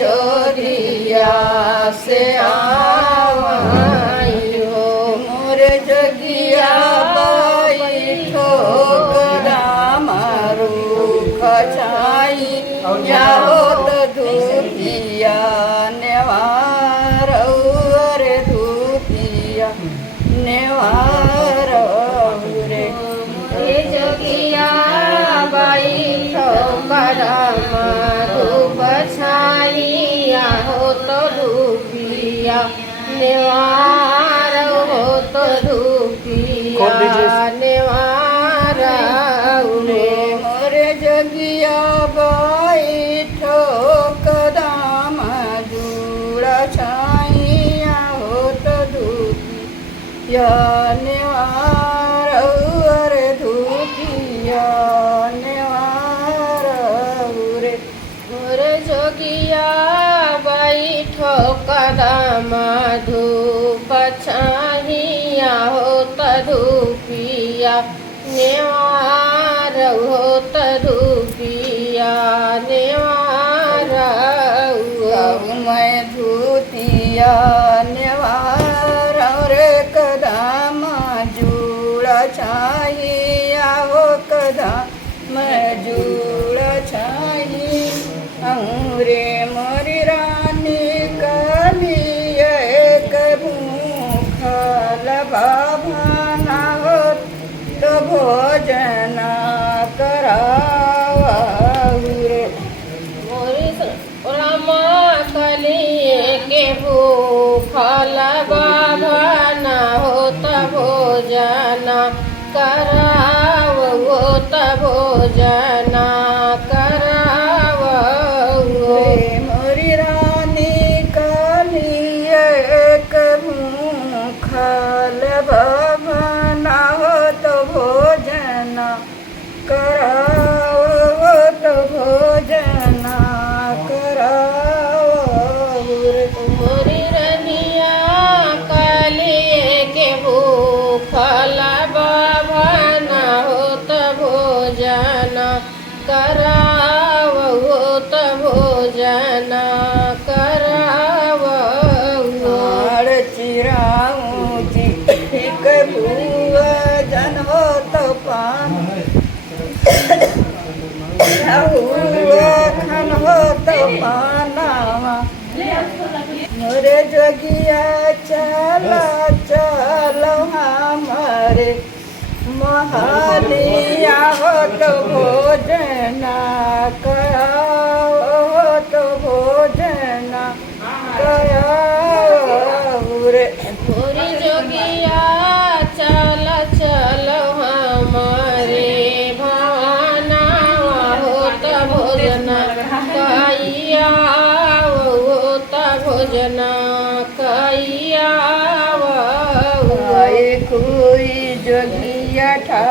जोरिया से आवायो मोरे जगिया बैठो कदा मारू खचाई जाओ तो धूपिया नेवार रे धूपिया नेवार रे जगिया बैठो कदा मारू बछाइया हो तो धूपिया नेवार हो तो धूपिया नेवार रे मोरे जगिया बैठो कदम जुड़ा छाइया हो तो धूपिया नेवार रे धूपिया नेवार रे मोरे जोगिया बैठो कदम धूप छाहिया हो तधूपिया नेवार हो तधूपिया नेवार मैं धूतिया नेवार रे कदम जुड़ा छाहिया हो कदम जुड़ा छाही रे मोरी रानी कलिए एक भूखल बाबा हो तो भोजन करावा रे मोरी रामा कलिए के भूखल बाबा हो तो भोजन कराव हो तो भोजन कराव मोरी रानी कालिए एक भूखल भवना हो तो भोजन कराव हो तो भोजन कराव मोरी रनिया कालिए के भूखल भवना हो तो भोजन कराव हो तो भोजन कराव चिराऊ जी एक भूजन हो तो पान खन हो तो पानावा मोरे जोगिया चला चलो हमारे महालिया हो तो भोजन कराओ हो तो भोजन कराओ रे पूरी जोगिया चल चलो हमारे भावना हो तो भोजन कैया हो तो भोजन कैया कोई जोगिया ठा